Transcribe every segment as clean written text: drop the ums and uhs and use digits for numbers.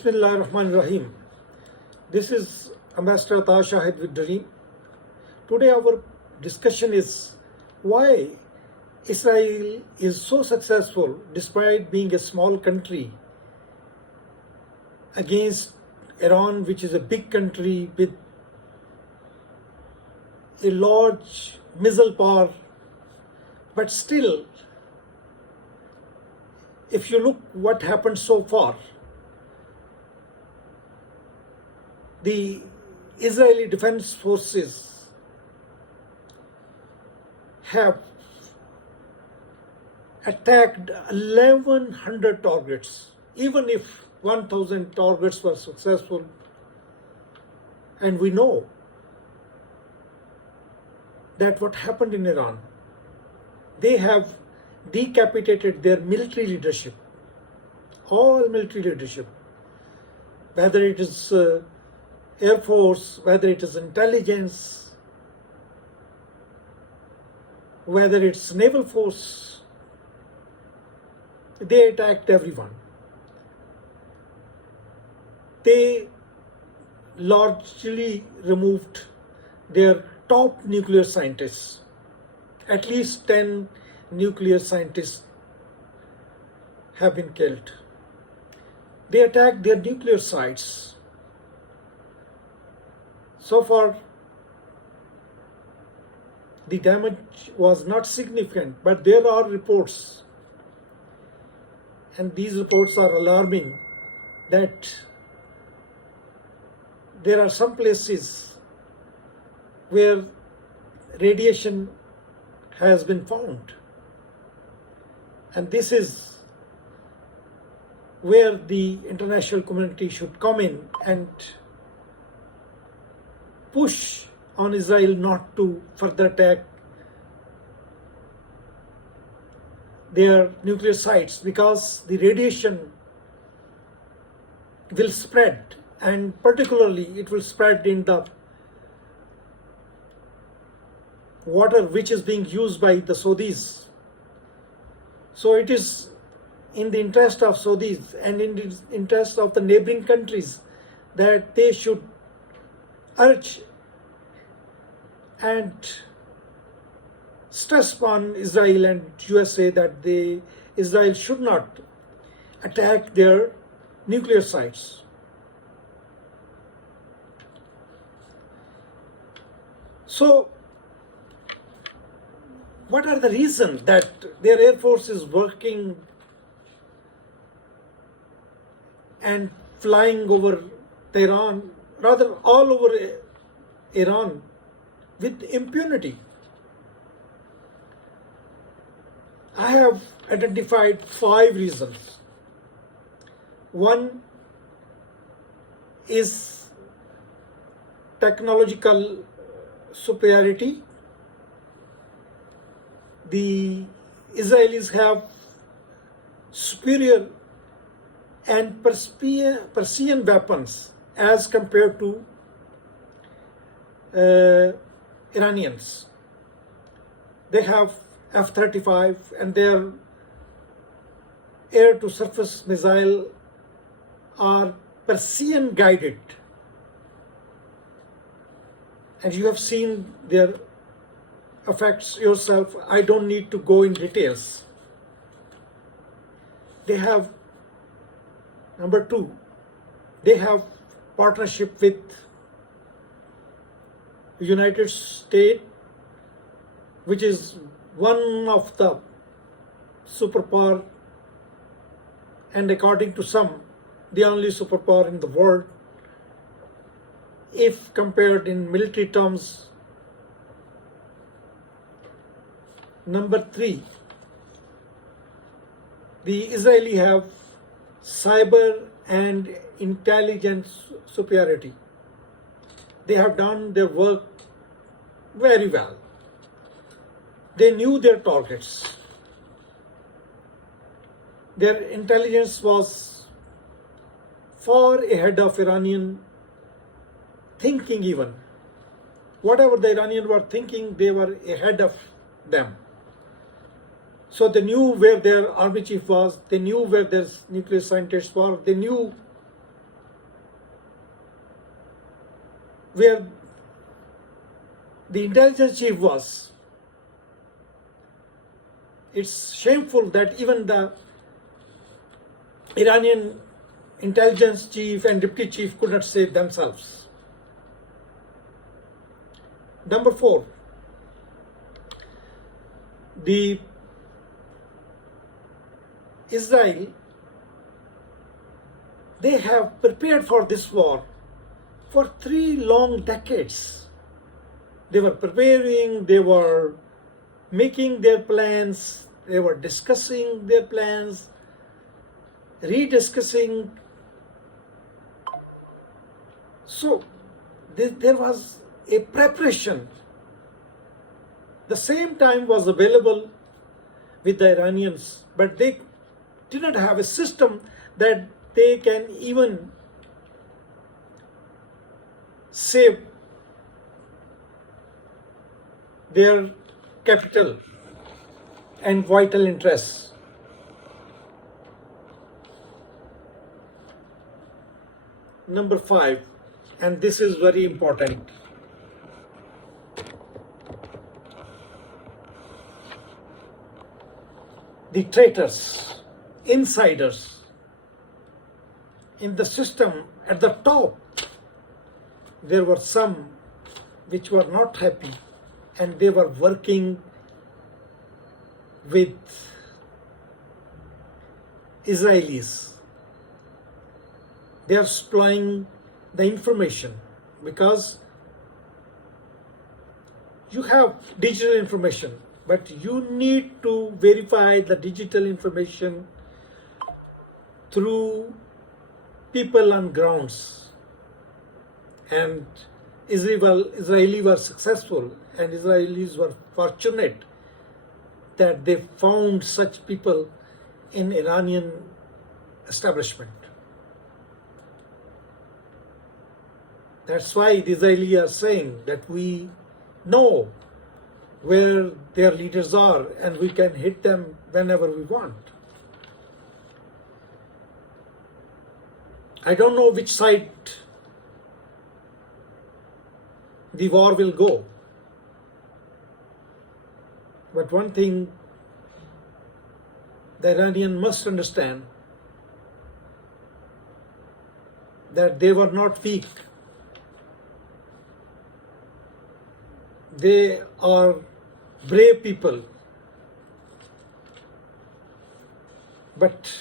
Bismillahirrahmanirrahim. This is Ambassador Ata Shahid with Dream. Today our discussion is why Israel is so successful despite being a small country against Iran, which is a big country with a large missile power. But still, if you look what happened so far, the Israeli Defense Forces have attacked 1,100 targets, even if 1,000 targets were successful. And we know that what happened in Iran, they have decapitated their military leadership, all military leadership, whether it is Air Force, whether it is intelligence, whether it's naval force, they attacked everyone. They largely removed their top nuclear scientists. At least 10 nuclear scientists have been killed. They attacked their nuclear sites. So far, the damage was not significant, but there are reports, and these reports are alarming, that there are some places where radiation has been found. And this is where the international community should come in and push on Israel not to further attack their nuclear sites, because the radiation will spread, and particularly it will spread in the water which is being used by the Saudis. So it is in the interest of Saudis and in the interest of the neighboring countries that they should urge and stress upon Israel and USA that Israel should not attack their nuclear sites. So, what are the reasons that their Air Force is working and flying over Tehran, rather all over Iran, with impunity? I have identified 5 reasons. One is technological superiority. The Israelis have superior and precision weapons as compared to Iranians. They have F-35 and their air-to-surface missile are precision guided. And you have seen their effects yourself. I don't need to go in details. They have, number 2, they have partnership with United States, which is one of the superpower, and according to some, the only superpower in the world, if compared in military terms. Number 3, the Israeli have cyber and intelligence superiority. They have done their work very well. They knew their targets. Their intelligence was far ahead of Iranian thinking even. Whatever the Iranians were thinking, they were ahead of them. So they knew where their army chief was, they knew where their nuclear scientists were, they knew where the intelligence chief was. It's shameful that even the Iranian intelligence chief and deputy chief could not save themselves. Number 4, the Israel, they have prepared for this war for 3 long decades. They were preparing, they were making their plans, they were discussing their plans, rediscussing. So there was a preparation. The same time was available with the Iranians, but they did not have a system that they can even save their capital and vital interests. Number 5, and this is very important. The traitors, insiders in the system at the top, there were some which were not happy, and they were working with Israelis. They are supplying the information, because you have digital information, but you need to verify the digital information through people on grounds. And Israeli were successful, and Israelis were fortunate that they found such people in Iranian establishment. That's why the Israelis are saying that we know where their leaders are and we can hit them whenever we want. I don't know which side the war will go. But one thing the Iranian must understand, that they were not weak. They are brave people. But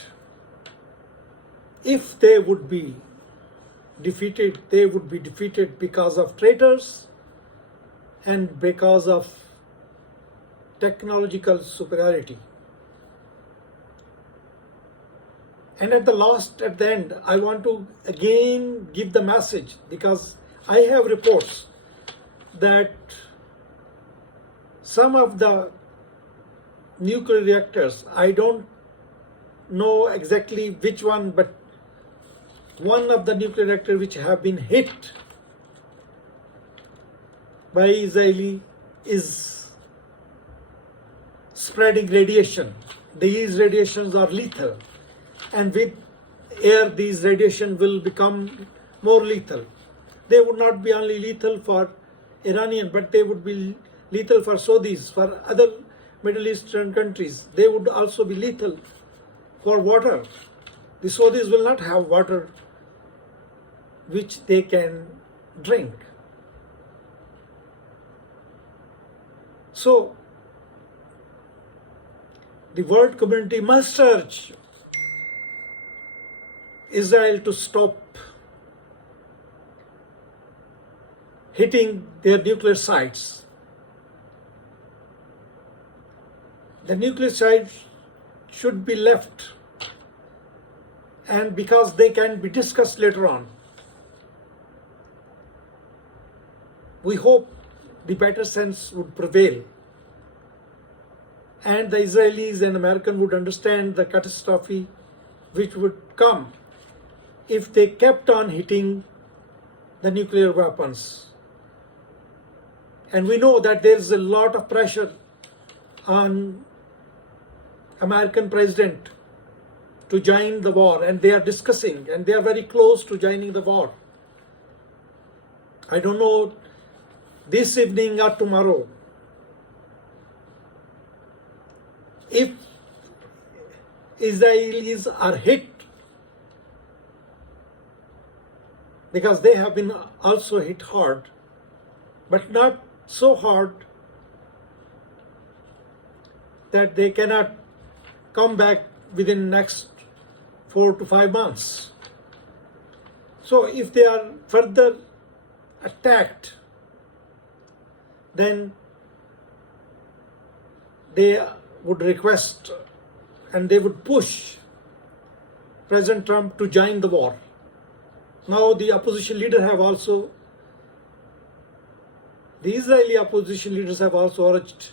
if they would be defeated, they would be defeated because of traitors and because of technological superiority. And at the end, I want to again give the message, because I have reports that some of the nuclear reactors, I don't know exactly which one, but one of the nuclear reactors which have been hit by Israeli is spreading radiation. These radiations are lethal, and with air these radiation will become more lethal. They would not be only lethal for Iranian, but they would be lethal for Saudis, for other Middle Eastern countries. They would also be lethal for water. The Saudis will not have water which they can drink. So the world community must urge Israel to stop hitting their nuclear sites. The nuclear sites should be left, and because they can be discussed later on. We hope the better sense would prevail, and the Israelis and Americans would understand the catastrophe which would come if they kept on hitting the nuclear weapons. And we know that there is a lot of pressure on American president to join the war, and they are discussing, and they are very close to joining the war. I don't know, this evening or tomorrow, if Israelis are hit, because they have been also hit hard, but not so hard that they cannot come back within next 4 to 5 months. So if they are further attacked, then they would request and they would push President Trump to join the war. Now the Israeli opposition leaders have also urged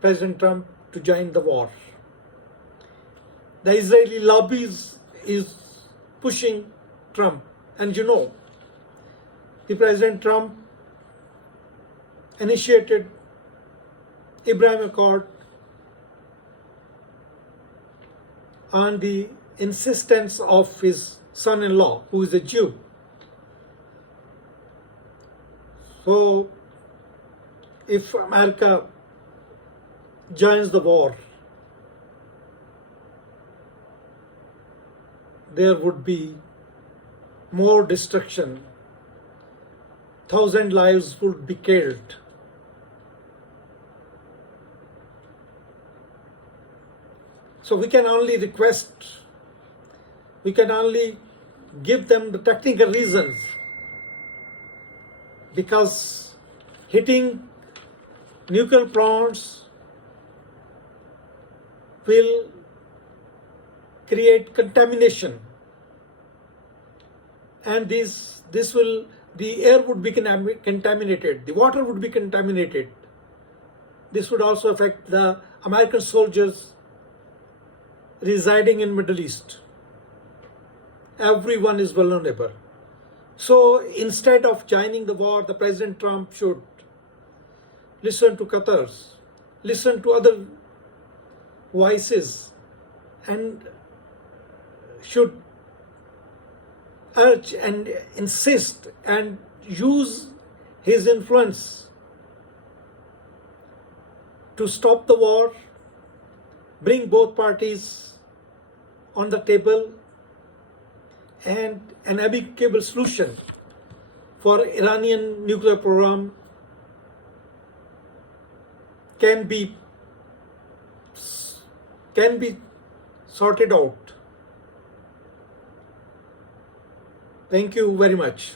President Trump to join the war. The Israeli lobby is pushing Trump. And you know, the President Trump initiated Abraham Accord on the insistence of his son-in-law, who is a Jew. So if America joins the war, there would be more destruction. 1,000 lives would be killed. So we can only request, we can only give them the technical reasons, because hitting nuclear plants will create contamination, and the air would be contaminated, the water would be contaminated. This would also affect the American soldiers residing in Middle East. Everyone is vulnerable. So instead of joining the war, the President Trump should listen to Qatar's, listen to other voices, and should urge and insist and use his influence to stop the war, bring both parties on the table, and an amicable solution for Iranian nuclear program can be sorted out. Thank you very much.